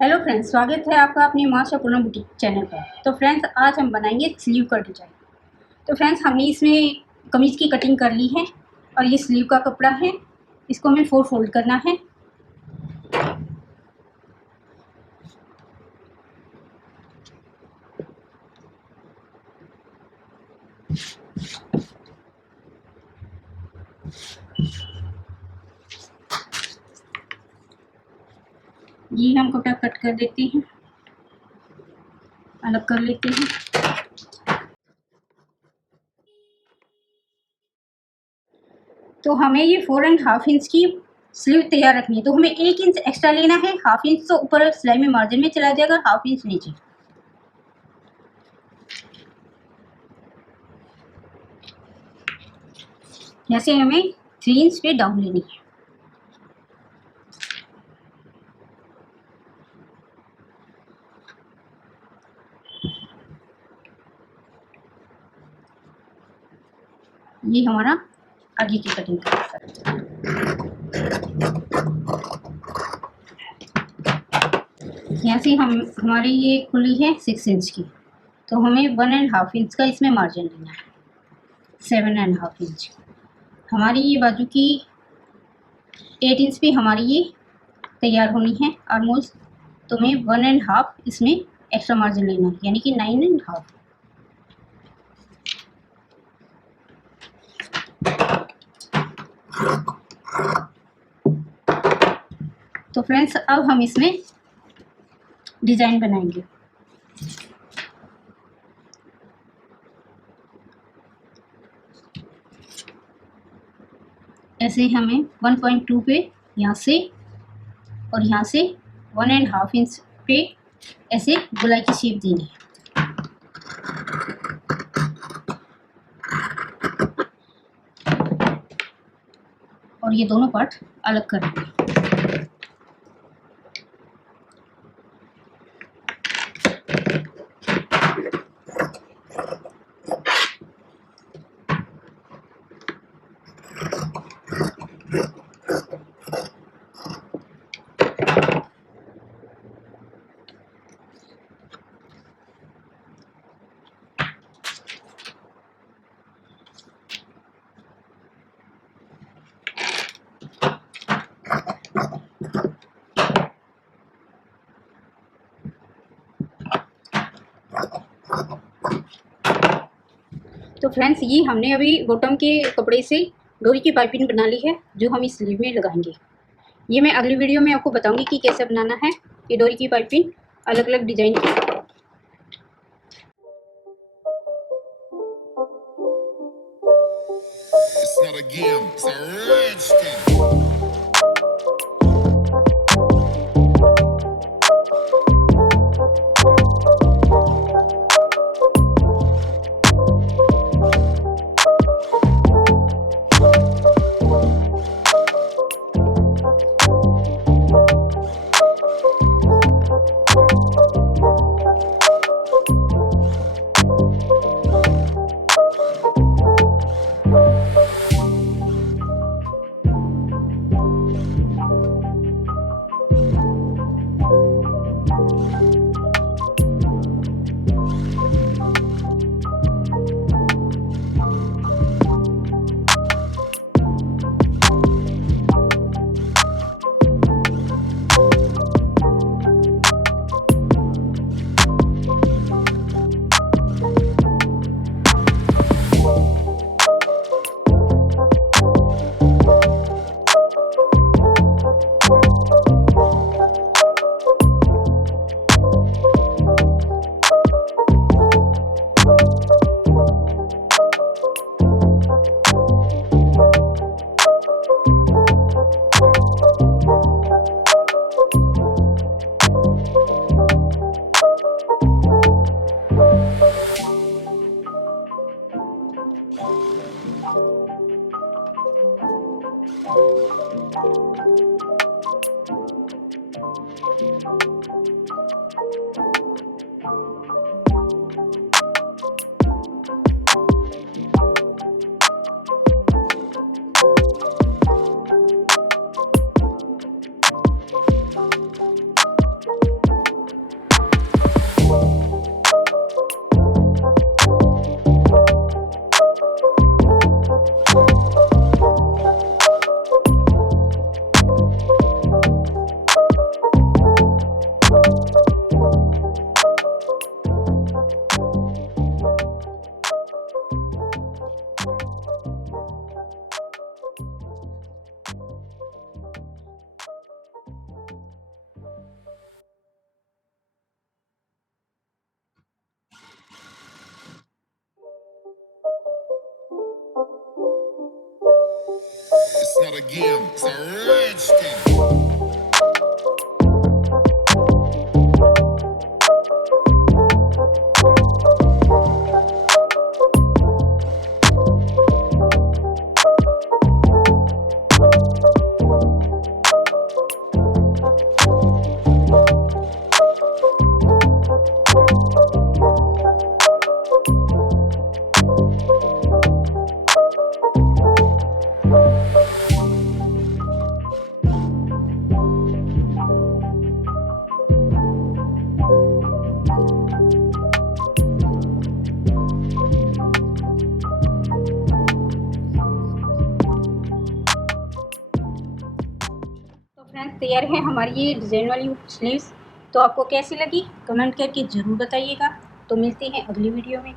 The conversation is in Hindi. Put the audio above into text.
हेलो फ्रेंड्स, स्वागत है आपका अपनी माँ पूनम बुटीक चैनल पर। तो फ्रेंड्स, आज हम बनाएंगे स्लीव का डिजाइन। तो फ्रेंड्स, हमने इसमें कमीज़ की कटिंग कर ली है और ये स्लीव का कपड़ा है। इसको हमें 4 फोल्ड करना है। ये हम कपड़ा कट कर देते हैं, अलग कर लेते हैं। तो हमें ये 4.5 इंच की स्लीव तैयार रखनी है। तो हमें 1 इंच एक्स्ट्रा लेना है। 1/2 इंच तो ऊपर सिलाई में मार्जिन में चला जाएगा, 1/2 इंच नीचे। जैसे हमें 3 इंच पे डाउन लेनी है। ये हमारा आगे की कटिंग का हिस्सा है। यहाँ से हमारी ये खुली है 6 इंच की। तो हमें 1.5 इंच का इसमें मार्जिन लेना है। 7.5 इंच हमारी ये बाजू की 8 इंच पे हमारी ये तैयार होनी है ऑलमोस्ट। तो हमें 1.5 इसमें एक्स्ट्रा मार्जिन लेना है, यानी कि 9.5। तो फ्रेंड्स, अब हम इसमें डिजाइन बनाएंगे। ऐसे हमें 1.2 पे यहाँ से और यहाँ से 1.5 इंच पे ऐसे गोलाई की शेप देनी है। और ये दोनों पार्ट अलग कर देंगे। तो फ्रेंड्स, ये हमने अभी बॉटम के कपड़े से डोरी की पाइपिंग बना ली है, जो हम इस स्लीव में लगाएंगे। ये मैं अगली वीडियो में आपको बताऊंगी कि कैसे बनाना है ये डोरी की पाइपिंग अलग अलग डिजाइन की। It's not a game, it's a rich thing. again. It's a rich thing. Friends, तैयार है हमारी ये डिज़ाइन वाली स्लीव्स। तो आपको कैसी लगी कमेंट करके ज़रूर बताइएगा। तो मिलते हैं अगली वीडियो में।